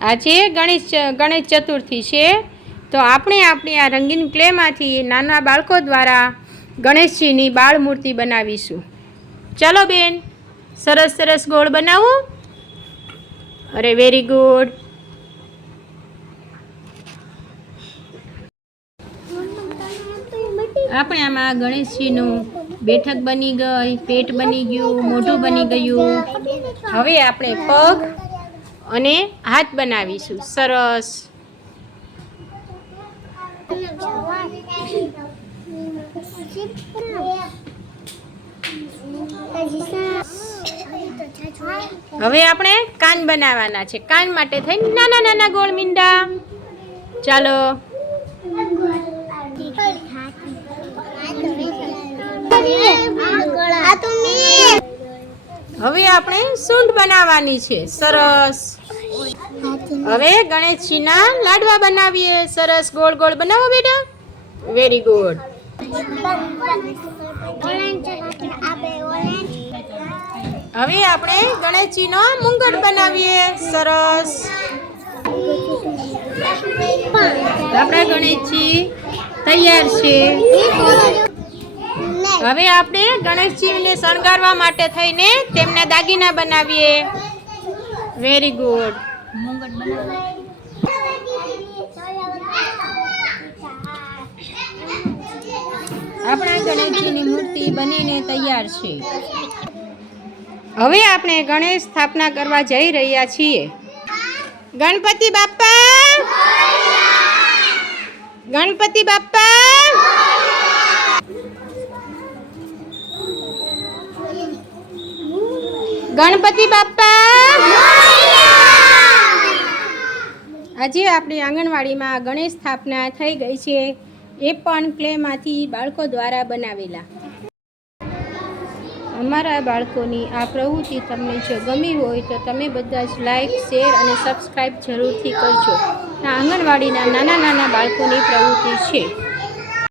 આજે ગણેશ ગણેશ ચતુર્થી છે. તો આપણે આપણી આ રંગીન ક્લેમાંથી નાના બાળકો દ્વારા ગણેશજીની બાળ મૂર્તિ બનાવીશું. ચાલો બેન, સરસ સરસ ગોળ બનાવો. અરે વેરી ગુડ આપણે આમાં ગણેશજીનું બેઠક બની ગઈ, પેટ બની ગયું, મોઢું બની ગયું. હવે આપણે પગ અને હાથ બનાવીશું. સરસ. હવે આપણે કાન બનાવવાના છે. કાન માટે થઈ નાના નાના ગોળ મીંડા. ચાલો. હવે આપણે સૂંઢ બનાવવાની છે. સરસ. હવે ગણેશજીના લાડવા બનાવીએ. સરસ. ગોળ ગોળ બનાવો બેટા. વેરી ગુડ હવે આપણે ગણેશજીનો મુંગટ બનાવીએ. સરસ. આપણા ગણેશજી તૈયાર છે. હવે આપણે ગણેશજીને શણગારવા માટે થઈને તેમના દાગીના બનાવીએ. વેરી ગુડ આપણા ગણેશજીની મૂર્તિ બનીને તૈયાર છે. હવે આપણે ગણેશ સ્થાપના કરવા જઈ રહ્યા છીએ. ગણપતિ બાપ્પા ગણપતિ બાપ્પા ગણપતિ બાપ્પા! આજે આપણી આંગણવાડીમાં ગણેશ સ્થાપના થઈ ગઈ છે. એ પણ ક્લેમાંથી બાળકો દ્વારા બનાવેલા. અમારા બાળકોની આ પ્રવૃત્તિ તમને જો ગમી હોય તો તમે બધા જ લાઈક શેર અને સબસ્ક્રાઈબ જરૂરથી કરજો. આંગણવાડીના નાના નાના બાળકોની પ્રવૃત્તિ છે.